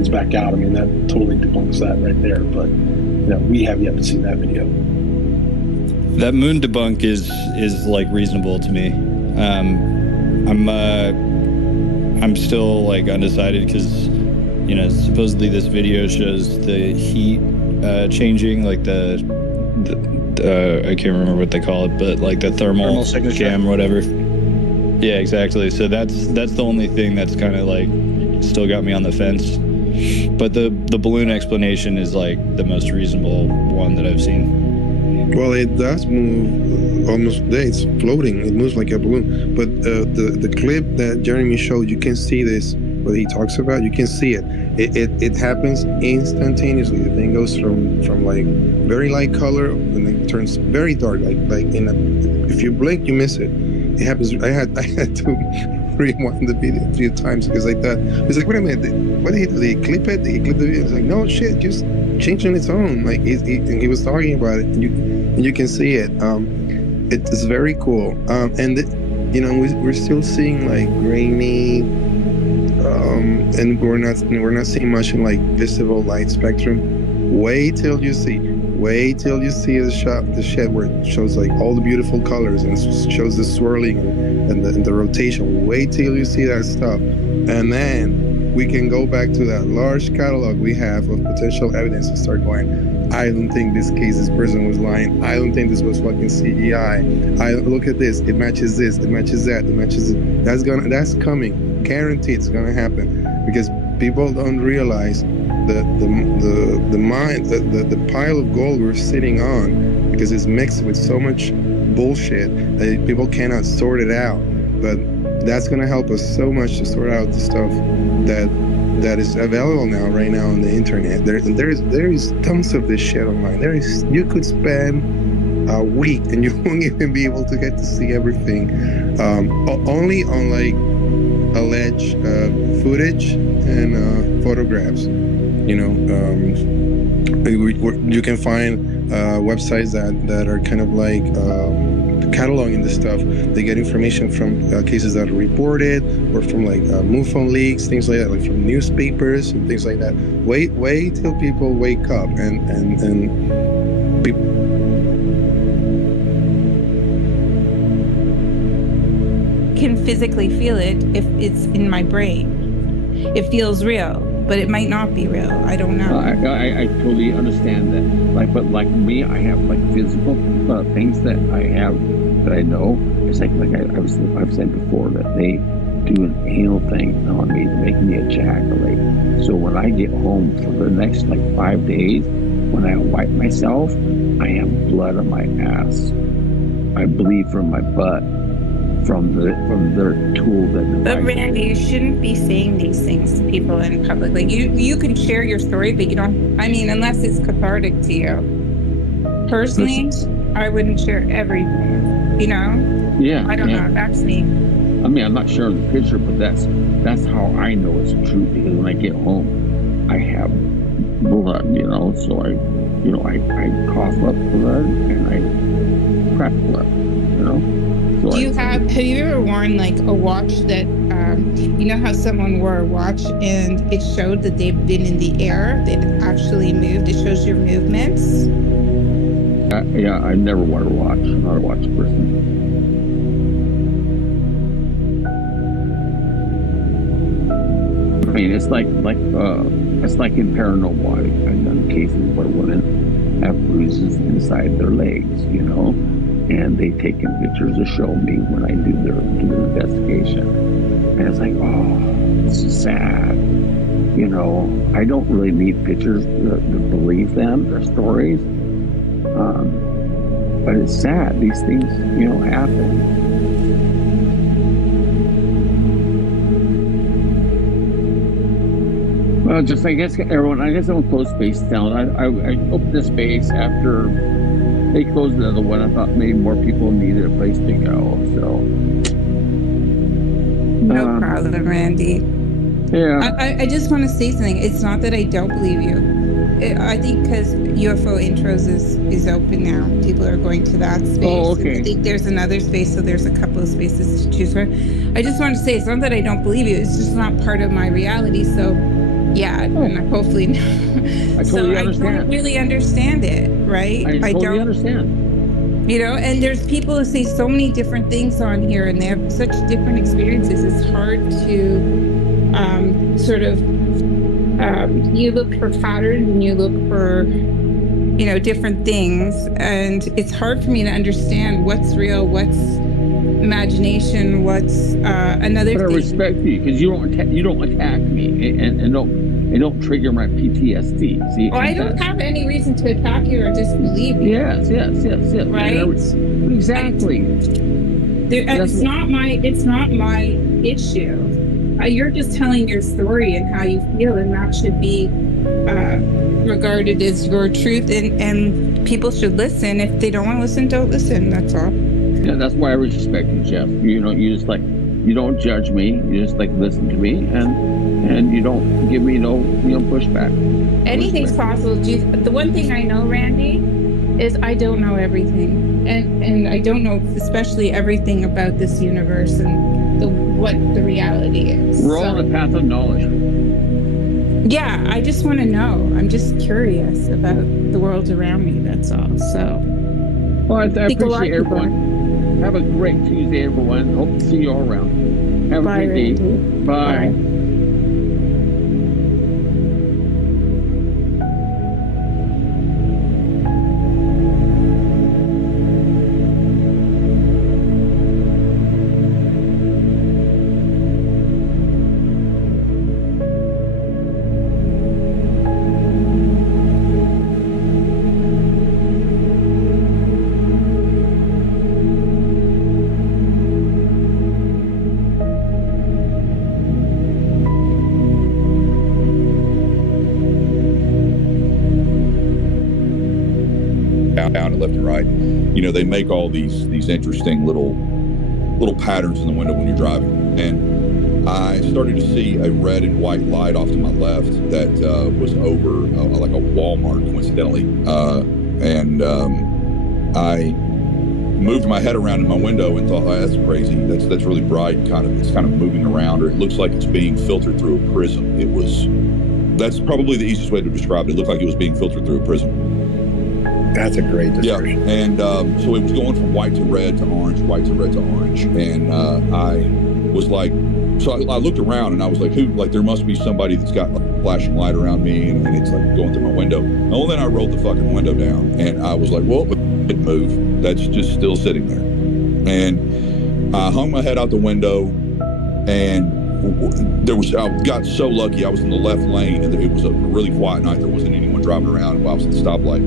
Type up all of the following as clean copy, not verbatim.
is back out. I mean, that totally debunks that right there. But we have yet to see that video. That moon debunk is like reasonable to me. I'm still like undecided because supposedly this video shows the heat changing, like the I can't remember what they call it, but like the thermal cam, whatever. Yeah, exactly. So that's the only thing that's kind of like still got me on the fence. But the balloon explanation is like the most reasonable one that I've seen. Well, it does move almost. It's floating. It moves like a balloon. But the clip that Jeremy showed, you can see this. What he talks about, you can see it. It happens instantaneously. The thing goes from like very light color and then turns very dark. Like if you blink, you miss it. It happens. I had to rewind the video a few times because I thought it's like, wait a minute, what did he do? Did he clip it? Did he clip the video? It's like, no shit, just changed on its own. Like he was talking about it, and you can see it. It's very cool. And we're still seeing like grainy. And we're not seeing much in like visible light spectrum. Wait till you see the shed where it shows like all the beautiful colors and it shows the swirling and the rotation. Wait till you see that stuff, and then we can go back to that large catalog we have of potential evidence and start going, I don't think this person was lying. I don't think this was fucking CGI. I look at this, it matches this, it matches that, it matches it. That's coming. Guaranteed it's gonna happen, because people don't realize the pile of gold we're sitting on, because it's mixed with so much bullshit that people cannot sort it out. But that's gonna help us so much to sort out the stuff that is available right now on the internet. There is tons of this shit online. You could spend a week and you won't even be able to get to see everything. Only on like alleged footage and photographs. You can find websites that are kind of like cataloging this stuff. They get information from cases that are reported, or from like MUFON leaks, things like that, like from newspapers and things like that. Wait till people wake up and people can physically feel it if it's in my brain. It feels real, but it might not be real. I don't know. I totally understand that. But like me, I have like physical things that I have that I know. It's like I've said before that they do an anal thing on me to make me ejaculate. So when I get home for the next like 5 days, when I wipe myself, I have blood on my ass. I bleed from my butt. From their tool that. But Randy, you shouldn't be saying these things to people in public. Like you can share your story, but you don't. I mean, unless it's cathartic to you. Personally, I wouldn't share everything. Yeah. I don't know. That's me. I mean, I'm not sharing the picture, but that's how I know it's true, because when I get home, I have blood. So I cough up blood and I crap blood. So have you ever worn like a watch that how someone wore a watch and it showed that they've been in the air, they've actually moved, it shows your movements? Yeah, I never wore a watch. I'm not a watch person. I mean, it's like in paranormal. I've done cases where women have bruises inside their legs, and they taken pictures to show me when I do their investigation. And it's like, oh, this is sad. I don't really need pictures to believe them, their stories. But it's sad. These things, happen. Well, I guess I'll close space down. I opened the space after they closed another one. I thought maybe more people needed a place to go. So no problem, Randy. Yeah. I just want to say something. It's not that I don't believe you. I think because UFO Intros is open now. People are going to that space. Oh, okay. I think there's another space, so there's a couple of spaces to choose from. I just want to say, it's not that I don't believe you. It's just not part of my reality. So Yeah, and hopefully. I totally understand. I don't really understand it, right? I totally don't understand. You know, and there's people who say so many different things on here, and they have such different experiences. It's hard to sort of you look for patterns and you look for different things, and it's hard for me to understand what's real, what's imagination, what's another But I thing. respect you because you don't attack me and don't trigger my PTSD. See, I don't have any reason to attack you or disbelieve you. Yes. Right? Exactly. It's not my issue. You're just telling your story and how you feel, and that should be regarded as your truth, and people should listen. If they don't want to listen, don't listen. That's all. Yeah, that's why I respect you, Jeff. You just you don't judge me. You just listen to me, and you don't give me no pushback. Anything's possible. The one thing I know, Randy, is I don't know everything, and I don't know especially everything about this universe and what the reality is. We're all on a path of knowledge. Yeah, I just want to know. I'm just curious about the world around me. That's all. So, well, I appreciate everyone. Have a great Tuesday, everyone. Hope to see you all around. Have a great day. Bye. down and left and right. They make all these interesting little patterns in the window when you're driving. And I started to see a red and white light off to my left that was over like a Walmart, coincidentally. And I moved my head around in my window and thought, oh, that's crazy. That's really bright. It's kind of moving around, or it looks like it's being filtered through a prism. That's probably the easiest way to describe it. It looked like it was being filtered through a prism. That's a great description. Yeah, and so it was going from white to red to orange, white to red to orange, and I was like, so I looked around and I was like, there must be somebody that's got a flashing light around me, and it's like going through my window. Well, then I rolled the fucking window down, and I was like, well, it didn't move. That's just still sitting there, and I hung my head out the window, and I got so lucky. I was in the left lane, and it was a really quiet night. There wasn't anyone driving around while I was at the stoplight.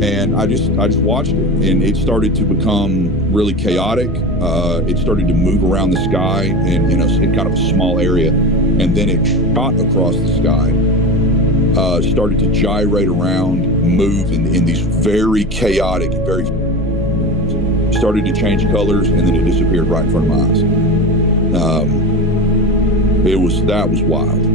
And I just watched it, and it started to become really chaotic. It started to move around the sky in kind of a small area, and then it shot across the sky, started to gyrate around, move in these very chaotic, started to change colors, and then it disappeared right in front of my eyes. That was wild.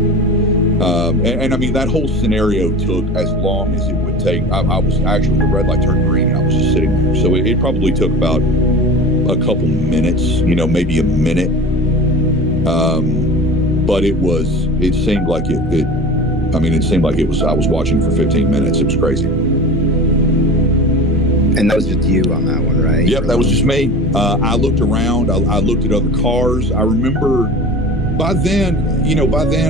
And I mean, that whole scenario took as long as it would take. I was actually, the red light turned green, and I was just sitting there. So it probably took about a couple minutes, maybe a minute. But it seemed like I was watching for 15 minutes. It was crazy. And that was just you on that one, right? Yep, that was just me. I looked around. I looked at other cars. I remember by then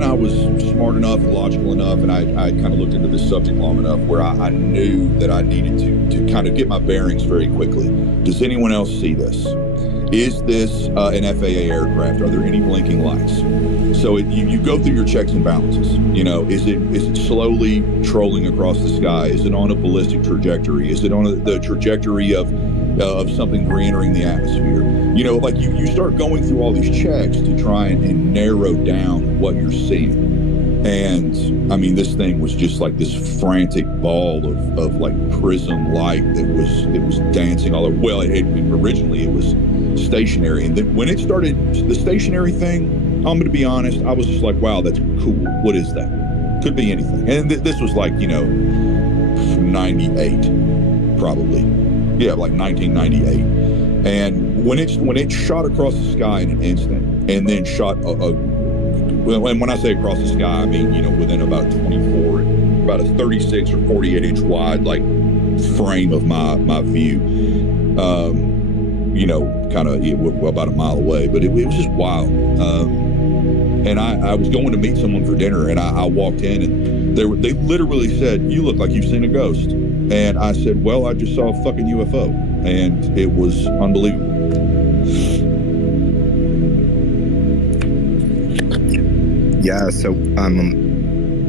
I was smart enough and logical enough, and I kind of looked into this subject long enough where I knew that I needed to kind of get my bearings very quickly. Does anyone else see this? Is this an FAA aircraft? Are there any blinking lights? So you go through your checks and balances. Is it slowly trolling across the sky? Is it on a ballistic trajectory? Is it on the trajectory of something re-entering the atmosphere? You start going through all these checks to try and narrow down what you're seeing. And I mean, this thing was just like this frantic ball of like prism light that was dancing all over. Well, originally it was stationary, and then when it started the stationary thing, I'm going to be honest, I was just like, wow, that's cool. What is that? Could be anything. And this was like 98 probably. Yeah, like 1998. And when it shot across the sky in an instant, and then shot Well, and when I say across the sky, I mean, within about 24, about a 36 or 48 inch wide, like, frame of my view. Kind of about a mile away, but it was just wild. And I was going to meet someone for dinner, and I walked in, and they literally said, "You look like you've seen a ghost." And I said, "Well, I just saw a fucking UFO," and it was unbelievable. Yeah. So,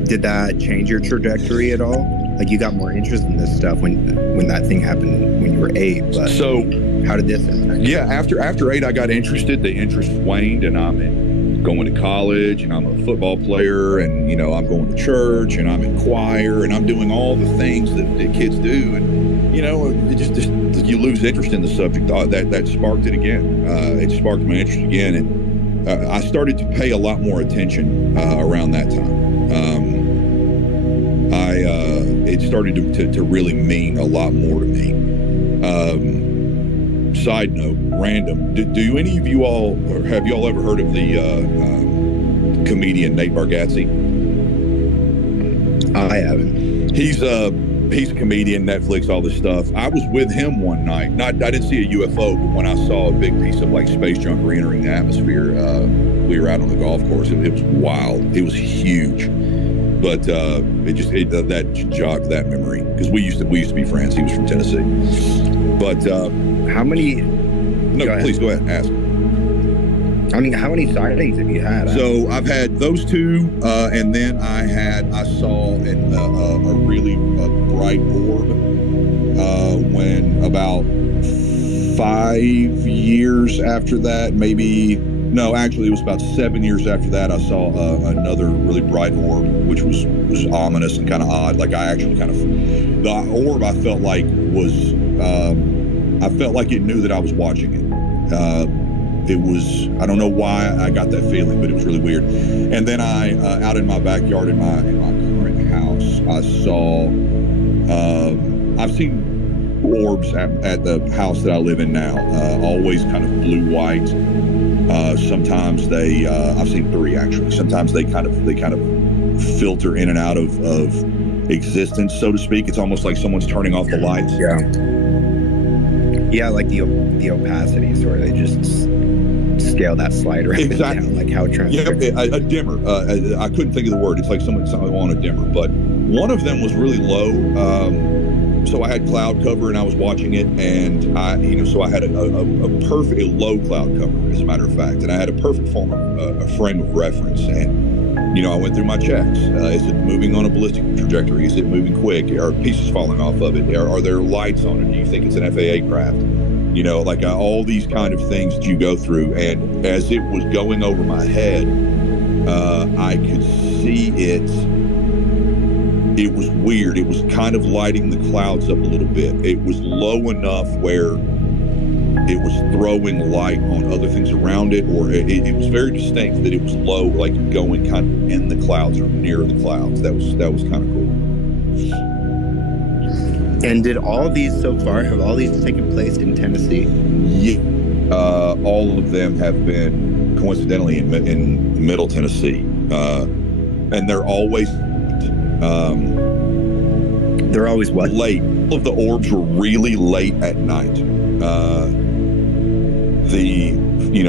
did that change your trajectory at all? Like, you got more interest in this stuff when that thing happened when you were 8. But so, how did this impact? Yeah, after 8, I got interested. The interest waned, and I'm going to college, and I'm a football player, and I'm going to church, and I'm in choir, and I'm doing all the things that kids do, and it just you lose interest in the subject. That sparked it again. It sparked my interest again, and I started to pay a lot more attention around that time. It started to really mean a lot more to me. Side note, random. Do any of you all, or have you all ever heard of the comedian Nate Bargatze? I haven't. He's a comedian, Netflix, all this stuff. I was with him one night. I didn't see a UFO, but when I saw a big piece of like space junk re-entering the atmosphere, we were out on the golf course. It was wild. It was huge. But that jogged that memory, because we used to be friends. He was from Tennessee. But how many? No, please go ahead. Ask. I mean, how many sightings have you had? So I've had those 2, and then I saw a really bright orb when about 5 years after that, maybe. No, actually, it was about 7 years after that. I saw another really bright orb, which was ominous and kind of odd. Like, I actually the orb, I felt like was, I felt like it knew that I was watching it. It was, I don't know why I got that feeling, but it was really weird. And then out in my backyard in my current house, I saw, I've seen orbs at the house that I live in now, always kind of blue-white. Sometimes I've seen 3 actually. Sometimes they kind of filter in and out of existence, so to speak. It's almost like someone's turning off the lights. Yeah, like the opacity, sort of. They just scale that slider up and down, like how transparent. Yeah, a dimmer. I couldn't think of the word. It's like someone on a dimmer. But one of them was really low. So I had cloud cover, and I was watching it, and so I had a perfect low cloud cover, as a matter of fact, and I had a perfect a frame of reference, and I went through my checks. Is it moving on a ballistic trajectory? Is it moving quick? Are pieces falling off of it? Are there lights on it? Do you think it's an FAA craft? All these kind of things that you go through, and as it was going over my head, I could see it. It was weird. It was kind of lighting the clouds up a little bit. It was low enough where it was throwing light on other things around it, or it was very distinct that it was low, like going kind of in the clouds or near the clouds. That was kind of cool. And did all of these so far, have all these taken place in Tennessee? Yeah. All of them have been coincidentally in Middle Tennessee. And they're always what? Late. All of the orbs were really late at night.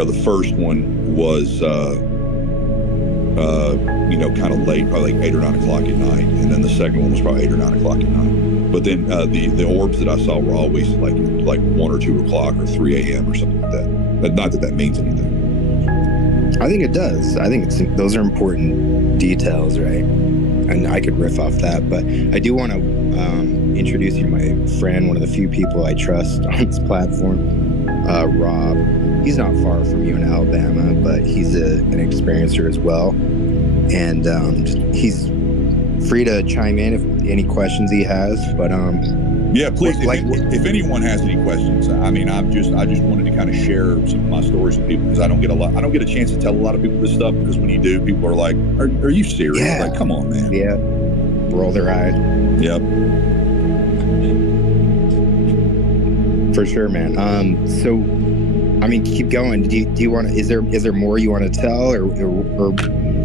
The first one was kind of late, probably like 8 or 9 o'clock at night, and then the second one was probably 8 or 9 o'clock at night. But then the orbs that I saw were always like 1 or 2 o'clock or 3 a.m. or something like that. But not that means anything. I think it does. I think those are important details, right? And I could riff off that, but I do want to introduce you to my friend, one of the few people I trust on this platform, Rob. He's not far from you in Alabama, but he's an experiencer as well. And he's free to chime in if any questions he has. But yeah, please. If anyone has any questions, I mean, I just wanted to kind of share some of my stories with people, because I don't get a chance to tell a lot of people this stuff, because when you do, people are like, "Are you serious?" Yeah. Like, come on, man. Yeah. Roll their eyes. Yep. For sure, man. So, I mean, keep going. Do you want? Is there more you want to tell, or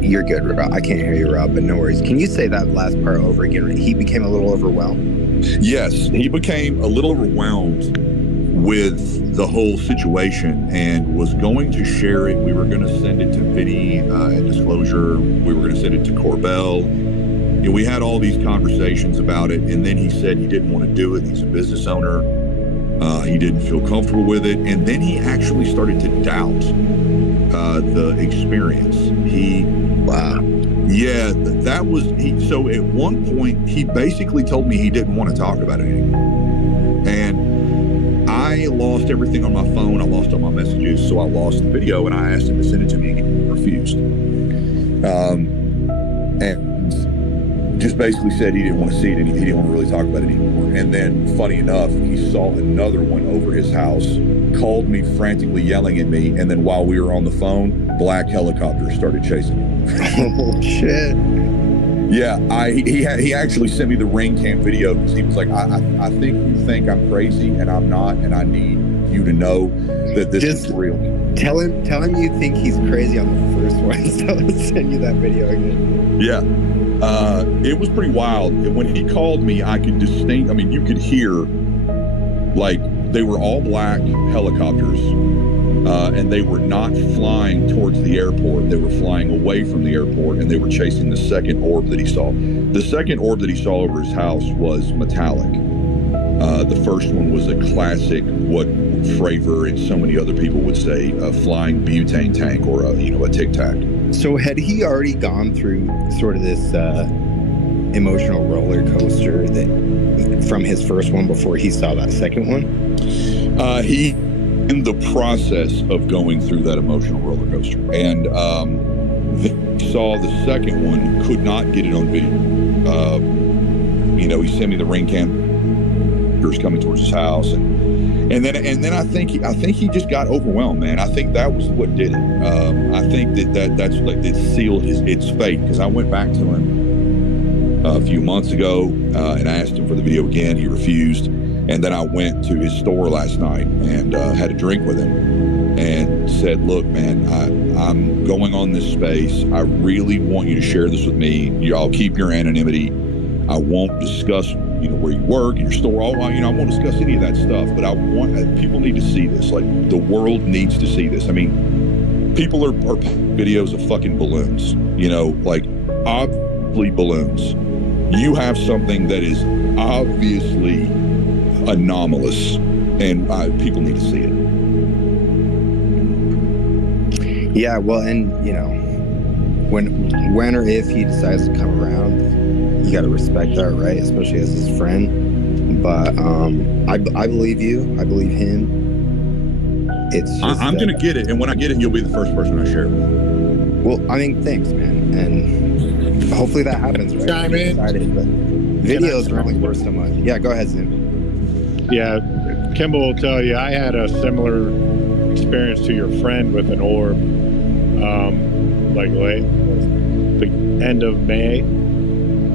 You're good, Rob. I can't hear you, Rob, but no worries. Can you say that last part over again? He became a little overwhelmed. Yes, he became a little overwhelmed with the whole situation and was going to share it. We were going to send it to Vinny at Disclosure. We were going to send it to Corbell. You know, we had all these conversations about it, and then he said he didn't want to do it. He's a business owner. He didn't feel comfortable with it, and then he actually started to doubt the experience. Yeah, that was he. So at one point, he basically told me he didn't want to talk about it anymore, and I lost everything on my phone. I lost all my messages, so I lost the video, and I asked him to send it to me, and he refused. And just basically said he didn't want to see it, and he didn't want to really talk about it anymore. And then, funny enough, he saw another one over his house, called me frantically yelling at me, and then while we were on the phone, black helicopters started chasing him. Oh, shit. Yeah, he actually sent me the ring cam video because he was like, I think you think I'm crazy, and I'm not, and I need you to know that this is real. Tell him you think he's crazy on the first one, so I'll send you that video again. Yeah. It was pretty wild. When he called me, I could you could hear, like, they were all black helicopters, and they were not flying towards the airport. They were flying away from the airport, and they were chasing the second orb that he saw. The second orb that he saw over his house was metallic. The first one was a classic, what Fravor and so many other people would say, a flying butane tank or a Tic Tac. So had he already gone through sort of this emotional roller coaster that from his first one before he saw that second one? He in the process of going through that emotional roller coaster, and saw the second one, could not get it on video. He sent me the ring cam coming towards his house, and then I think he just got overwhelmed, man. I think that was what did it. I think that's like it sealed its fate, because I went back to him a few months ago and I asked him for the video again. He refused, and then I went to his store last night and had a drink with him and said, "Look, man, I'm going on this space. I really want you to share this with me. I'll keep your anonymity. I won't discuss where you work and your store. I won't discuss any of that stuff, but I want people need to see this. Like, the world needs to see this. I mean, people are videos of fucking balloons, like obviously balloons. You have something that is obviously anomalous, and people need to see it." Yeah, well, and when or if he decides to come around, you got to respect that, right? Especially as his friend. But I believe you. I believe him. It's just, I'm gonna get it, and when I get it, you'll be the first person I share it with. Well, I mean, thanks, man, and hopefully that happens, right? Chime in. Excited, but videos are only worth so much. Yeah, go ahead, Zim. Yeah, Kimball will tell you I had a similar experience to your friend with an orb, like late the end of May.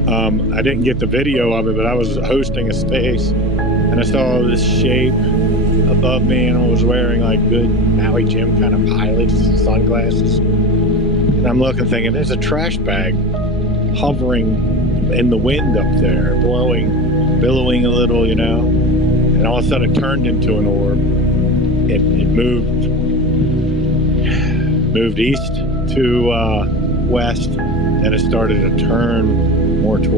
I didn't get the video of it, but I was hosting a space, and I saw this shape above me, and I was wearing like good Maui Jim kind of pilots sunglasses. And I'm looking, thinking, there's a trash bag hovering in the wind up there, billowing a little, and all of a sudden it turned into an orb. It moved east to west, and it started to turn more towards